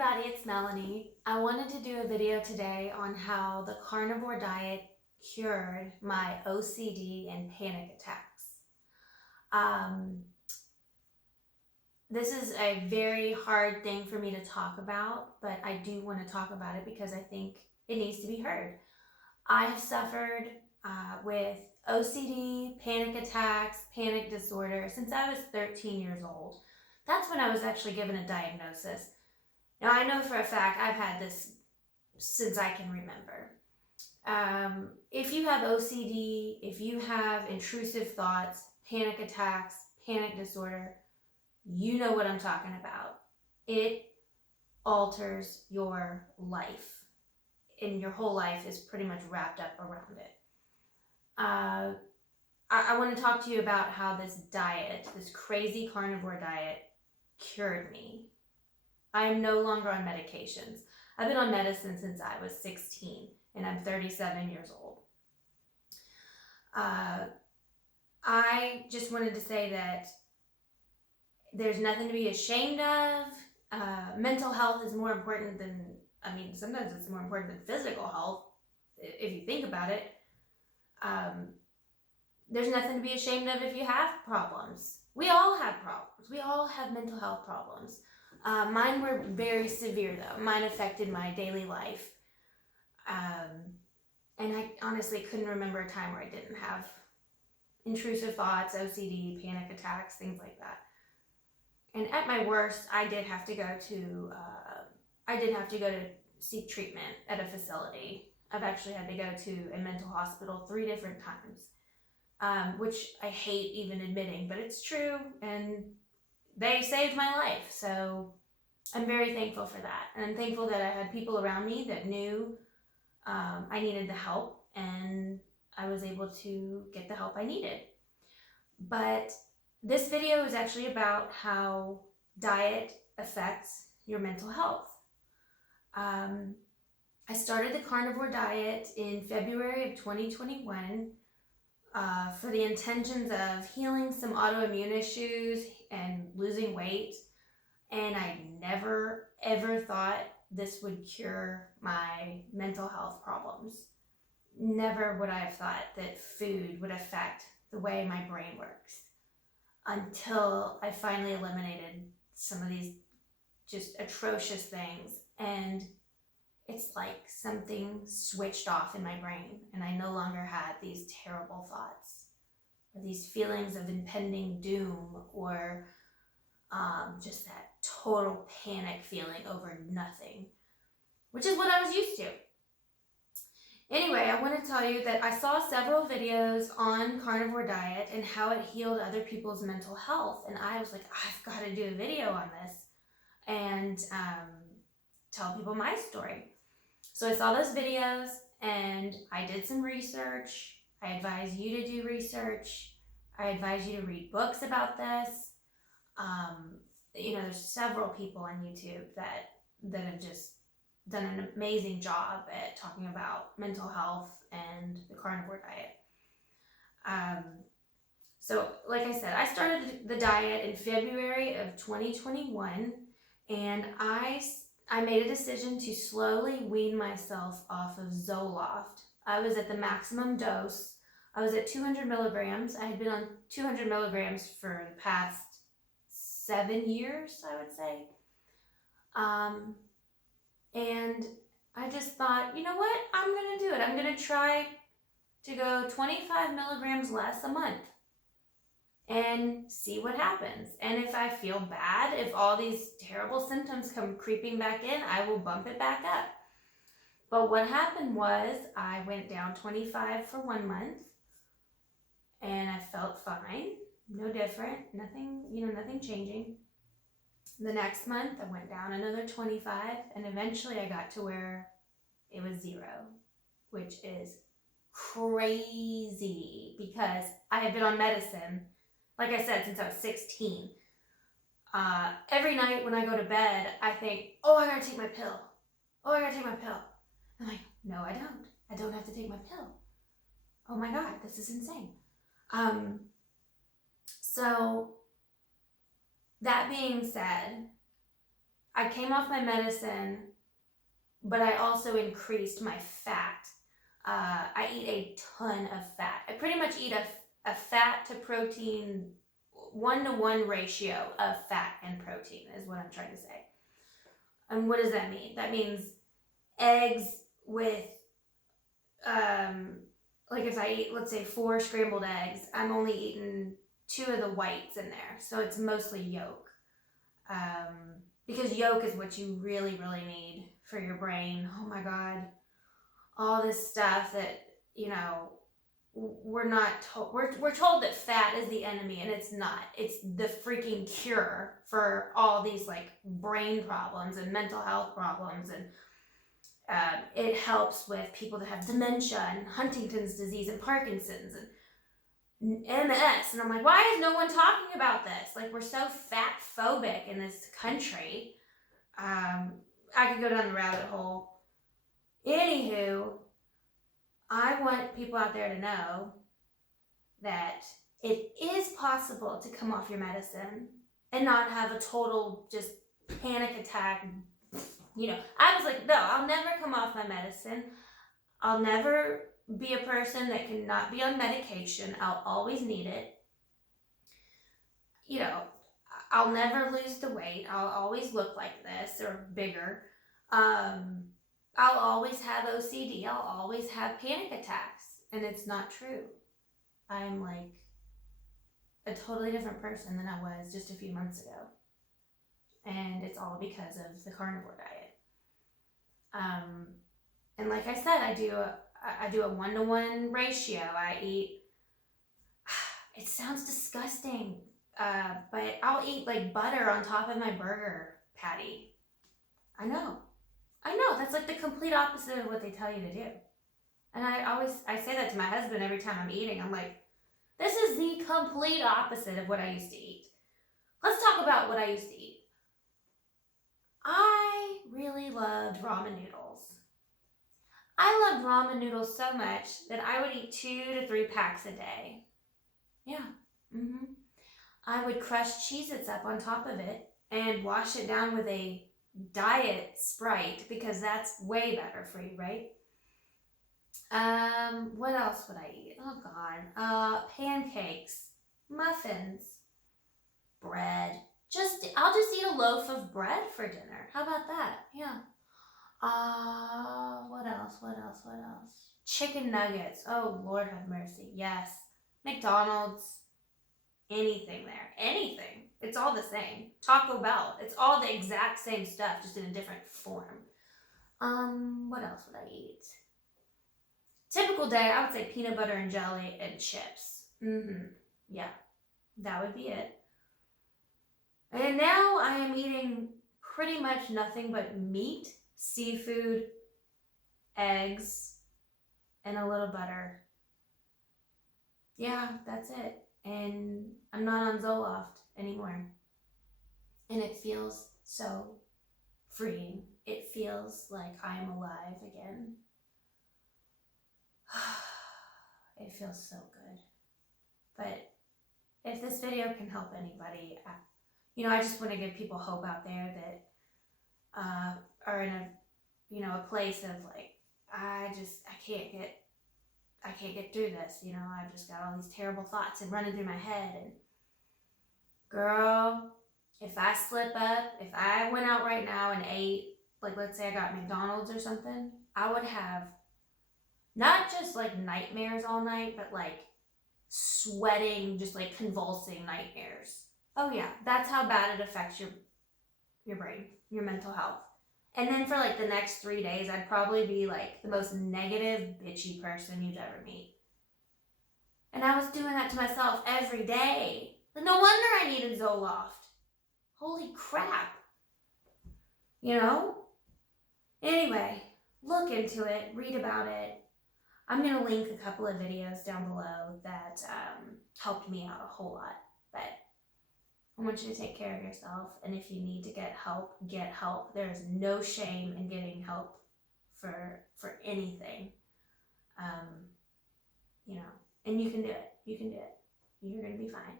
everybody, it's Melanie. I wanted to do a video today on how the carnivore diet cured my OCD and panic attacks. This is a very hard thing for me to talk about, but I do want to talk about it because I think it needs to be heard. I have suffered with OCD, panic attacks, panic disorder since I was 13 years old. That's when I was actually given a diagnosis. Now, I know for a fact I've had this since I can remember. If you have OCD, if you have intrusive thoughts, panic attacks, panic disorder, you know what I'm talking about. It alters your life, and your whole life is pretty much wrapped up around it. I want to talk to you about how this diet, this crazy carnivore diet, cured me. I am no longer on medications. I've been on medicine since I was 16, and I'm 37 years old. I just wanted to say that there's nothing to be ashamed of. Mental health is more important than, sometimes it's more important than physical health, if you think about it. There's nothing to be ashamed of if you have problems. We all have problems. We all have mental health problems. Mine were very severe though. Mine affected my daily life. And I honestly couldn't remember a time where I didn't have intrusive thoughts, OCD, panic attacks, things like that. And at my worst, I did have to go to seek treatment at a facility. I've actually had to go to a mental hospital 3 different times, which I hate even admitting, but it's true, and they saved my life. So I'm very thankful for that. And I'm thankful that I had people around me that knew I needed the help, and I was able to get the help I needed. But this video is actually about how diet affects your mental health. I started the carnivore diet in February of 2021 for the intentions of healing some autoimmune issues and losing weight. And I never, ever thought this would cure my mental health problems. Never would I have thought that food would affect the way my brain works, until I finally eliminated some of these just atrocious things. And it's like something switched off in my brain, and I no longer had these terrible thoughts or these feelings of impending doom or just that total panic feeling over nothing, which is what I was used to. Anyway, I want to tell you that I saw several videos on carnivore diet and how it healed other people's mental health, and I was like, I've got to do a video on this and tell people my story. So I saw those videos and I did some research. I advise you to do research. I advise you to read books about this. There's several people on YouTube that have just done an amazing job at talking about mental health and the carnivore diet. So like I said, I started the diet in February of 2021, and I made a decision to slowly wean myself off of Zoloft. I was at the maximum dose. I was at 200 milligrams. I had been on 200 milligrams for the past 7 years, I would say. And I just thought, you know what? I'm going to do it. I'm going to try to go 25 milligrams less a month and see what happens. And if I feel bad, if all these terrible symptoms come creeping back in, I will bump it back up. But what happened was I went down 25 for 1 month, and I felt fine, no different, nothing changing. The next month I went down another 25, and eventually I got to where it was 0, which is crazy because I had been on medicine, like I said, since I was 16. Every night when I go to bed, I think, oh, I gotta take my pill. Oh, I gotta take my pill. I'm like, no, I don't. I don't have to take my pill. Oh my God, this is insane. So that being said, I I came off my medicine, but I also increased my fat. I eat a ton of fat. I pretty much eat a fat to protein 1-to-1 ratio of fat and protein is what I'm trying to say. And what does that mean? That means eggs with, like if I eat, let's say 4 scrambled eggs, I'm only eating 2 of the whites in there. So it's mostly yolk. Because yolk is what you really, really need for your brain. Oh my God. All this stuff that, we're not told. We're told that fat is the enemy, and it's not. It's the freaking cure for all these like brain problems and mental health problems, and it helps with people that have dementia and Huntington's disease and Parkinson's and MS. And I'm like, why is no one talking about this? Like, we're so fat phobic in this country. I could go down the rabbit hole. Anywho, I want people out there to know that it is possible to come off your medicine and not have a total just panic attack. I was like, no, I'll never come off my medicine. I'll never be a person that cannot be on medication. I'll always need it. I'll never lose the weight. I'll always look like this or bigger. I'll always have OCD. I'll always have panic attacks. And it's not true. I'm like a totally different person than I was just a few months ago. And it's all because of the carnivore diet. And like I said, I do a 1-to-1 ratio. I eat, it sounds disgusting, but I'll eat like butter on top of my burger patty. I know, that's like the complete opposite of what they tell you to do. And I say that to my husband every time I'm eating. I'm like, this is the complete opposite of what I used to eat. Let's talk about what I used to eat. I really loved ramen noodles. I loved ramen noodles so much that I would eat 2 to 3 packs a day. Yeah. I would crush Cheez-Its up on top of it and wash it down with a diet Sprite because that's way better for you, right? What else would I eat? Oh God. Pancakes, muffins, bread. I'll just eat a loaf of bread for dinner. How about that? Yeah. What else? Chicken nuggets. Oh, Lord have mercy. Yes. McDonald's. Anything there. Anything. It's all the same. Taco Bell. It's all the exact same stuff, just in a different form. What else would I eat? Typical day, I would say peanut butter and jelly and chips. Yeah. That would be it. And now I am eating pretty much nothing but meat, seafood, eggs, and a little butter. Yeah, that's it. And I'm not on Zoloft anymore. And it feels so freeing. It feels like I'm alive again. It feels so good. But if this video can help anybody, I just want to give people hope out there that are in a place of like, I can't get through this. I've just got all these terrible thoughts and running through my head. And girl, if I slip up, if I went out right now and ate, like let's say I got McDonald's or something, I would have not just like nightmares all night, but like sweating, just like convulsing nightmares. Oh yeah, that's how bad it affects your brain, your mental health. And then for like the next 3 days, I'd probably be like the most negative, bitchy person you'd ever meet. And I was doing that to myself every day. No wonder I needed Zoloft. Holy crap. Anyway, look into it, read about it. I'm going to link a couple of videos down below that helped me out a whole lot. But I want you to take care of yourself. And if you need to get help, get help. There's no shame in getting help for anything. And you can do it. You're going to be fine.